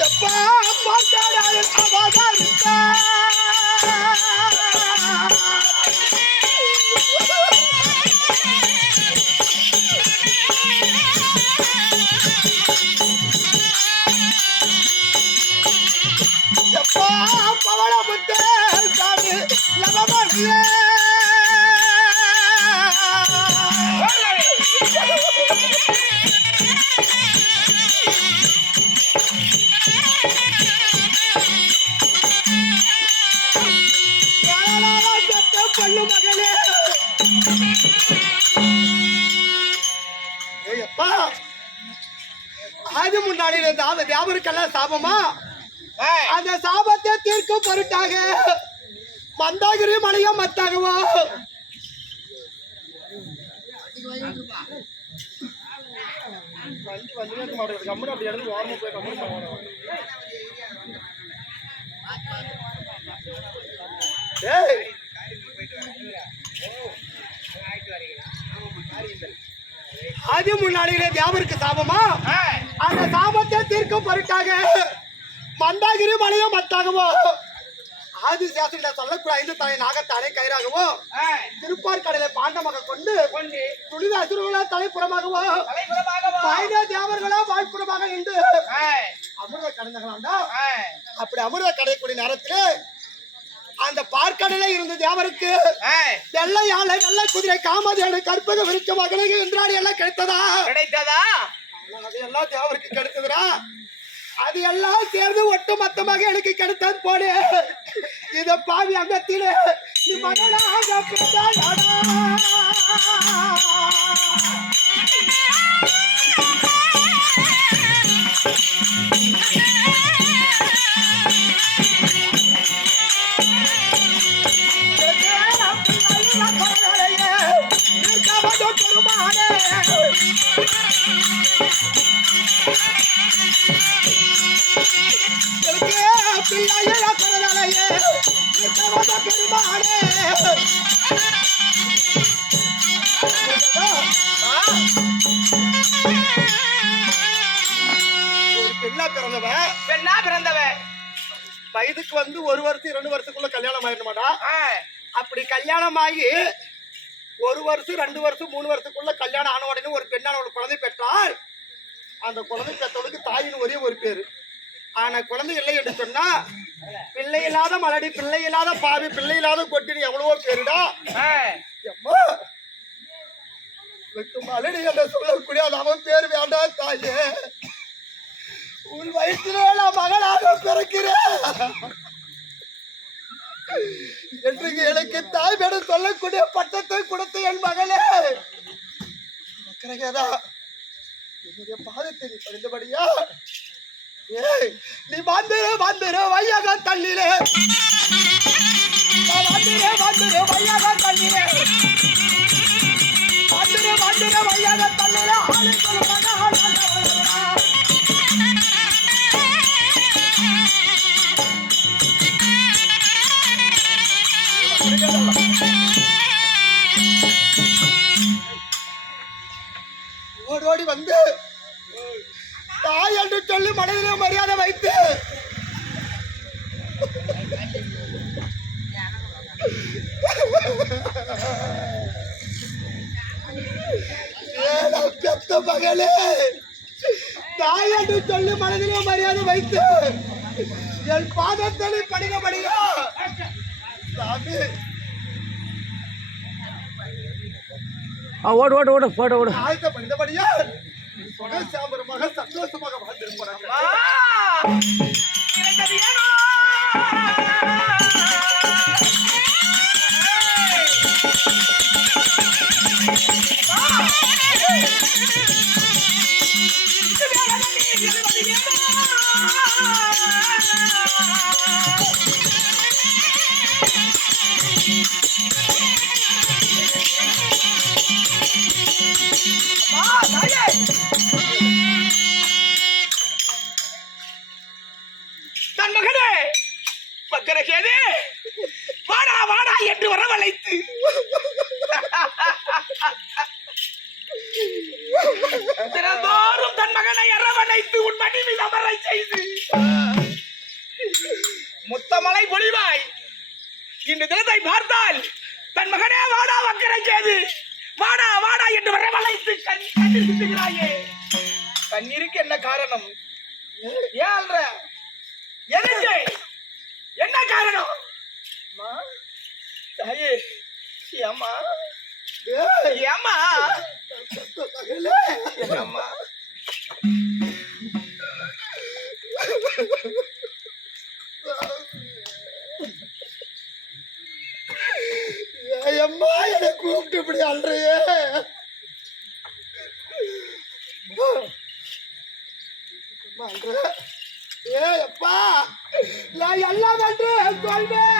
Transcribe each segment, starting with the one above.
எப்பா பார்த்தாலே அவதாரித்த எப்பா பவள முத்த சாமி லவமல்ல பல்லு தாவ தேவருக்கெல்லாம் சாபமா? அந்த சாபத்தை தீர்க்கும் பொருட்டாக மந்தாகிரி மலையும் மத்தாகவோ? ஆதி முன்னாடியிலே தேவருக்கு சாபமா? அந்த சாபத்தை தீர்க்கும் பொருட்டாக. மந்தாகிரி மலையும் மத்தாகவோ ஆதி சாஸ்திரில சொல்லக்கூட ஐந்து தாய் நாகத்தானே கயிறாகவோ திருப்பார் கடலை பாண்டமாக கொண்டு துணித அசுரர்களா தலைப்புறமாகவோ வாய்ந்த தேவர்களா வாழ்ப்புறமாக நின்று அமிர்த கடந்தகளாண்டா? அப்படி அமிர்த கடையக்கூடிய நேரத்தில் அந்த பார்க்கடல இருந்த தேவருக்கு வெள்ளை யானை வெள்ளை குதிரை காமதேனு கற்பக விருச்ச மகளுக்கு என்றாடி எல்லாம் கிடைத்ததா? கிடைத்ததா? அதையெல்லாம் தேவருக்கு கிடைத்ததுடா அது எல்லாம் சேர்ந்து ஒட்டு மொத்தமாக எனக்கு கிடைத்தது போடு இத பாவி அங்கத்தில் நீ மகனாக பெருமானே. பெண்ணா பிறந்தவன் பெண்ணா பிறந்தவ. வயதுக்கு வந்து ஒரு வருஷம் இரண்டு வருஷத்துக்குள்ள கல்யாணம் ஆயிடமாடா ஆ, அப்படி கல்யாணம் ஆகி ஒரு வருஷம் ரெண்டு வருஷம் மூணு வருஷத்துக்குள்ள கல்யாணம் ஆன உடனே ஒரு பெண்ணான ஒரு குழந்தை பெற்றால் அந்த குழந்தை பெற்றவளுக்கு தாயின் ஒரே ஒரு பேரு. ஆனா குழந்தை இல்லை என்று சொன்னா பிள்ளை இல்லாத மலடி பிள்ளை இல்லாத பாவி பிள்ளை இல்லாத கொட்டினி எவ்வளவோ பேருடா? வெக்கு மலடி என்று சொல்லக்கூடிய அவன் பேர் வேண்டாம் தாயே. உன் வயிற்றிலே நான் மகளாக பிறக்கிறேன். என்று எனக்கு தாய் வேடம் சொல்லக்கூடிய பட்டத்தை கொடுத்த என் மகளே. மக்கரகேதா என்னுடைய பாதத்தை நீ பறிந்தபடியா? ஏய் நீ வந்துரு வந்துரு வையக தள்ளிலே வந்துரு வந்துரு வையக தள்ளிலே வந்துரு வந்துரு வையக தள்ளிலே ஆளு சொல்லுவாங்க ஆளு ஓடி வந்து. தாய் என்று சொல்லி மனதிலே மரியாதை வைத்து. ஏழை பெத்த மகளே. தாய் என்று சொல்லி மனதிலே மரியாதை வைத்து. என் பாதத்தனை படிக்க படிக்க ஆ ஓடு ஓடு ஓடு ஓடு ஓடு. ஆழ்த்த படித்தபடியா சுகசாமரமாக சந்தோஷமாக வாழ்ந்திருப்பாங்க மக்கரகேதே வாடா வாடா என்று வரவழைத்து. தினந்தோறும் தன் மகனை அரவணைத்து உன் மடி மீது அமரை செய்து முத்தமலை பொழிவாய். இன்று தினத்தை பார்த்தால் தன் மகனே வாடா வக்கரை செய்து வாடா வாடா என்று வரவழைத்து கண் கண்ணீர் சிந்துகிறாயே கண்ணீருக்கு என்ன காரணம்? ஏன் அல்ற எதுக்கு என்ன காரணம் அம்மா, தாயே ஏம்மா ஏய், ஏம்மா என்னை கூப்பிட்டு இப்படி அல்றையே அல்ற. ஏய் அப்பா. நான் எல்லாம் என்று சொல்வேன்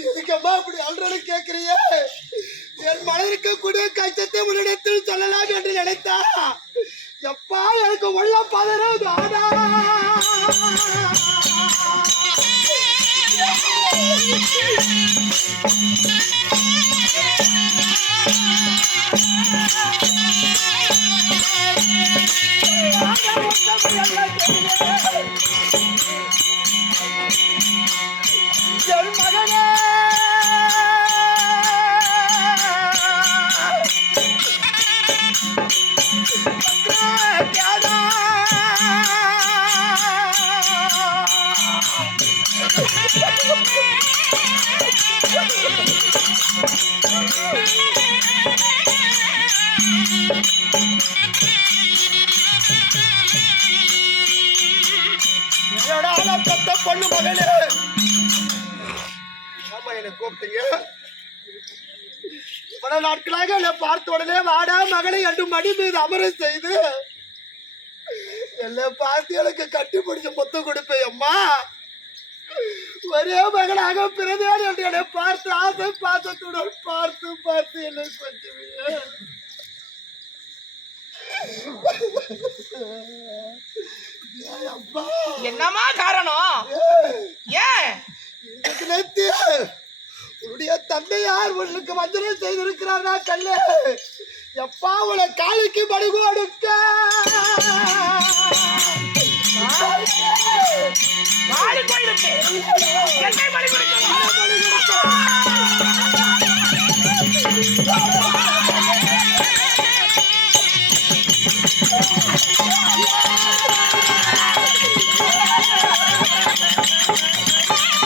என்னை எதுக்கம்மா இப்படி அல்றன்னு கேட்கறியே என் மனதிற்கு இருக்கக்கூடிய கஷ்டத்தை உன்னிடத்தில் சொல்லலாம் என்று நினைத்தா? எப்பா எனக்கு உள்ள பதறும் ஆடா என் மகனே என்னடா நான் பெத்த பொண்ணு மகளே ஆமா என்னை கூப்பிட்டீங்க பல நாட்களாக என்னை பார்த்த உடனே வாடா மகளை என்று மடி மீது அமர செய்து என்னை பார்த்து எனக்கு கட்டிப்பிடிச்சு முத்தம் கொடுப்பேன் அம்மா ஒரே மகனாக பிறந்தேன் என்று என்னை பார்த்து ஆசை பாசத்துடன் பார்த்து பார்த்து என்னை கொஞ்சமே என்னம்மா காரணம்? ஏன்? உன்னுடைய தந்தையார் உனக்கு வஞ்சனை செய்திருக்கிறாரா கல்லு எப்பா உன காலுக்கு மடி கோயிலுக்கு என்னை பலி கொடுக்க மடி கொடுக்க.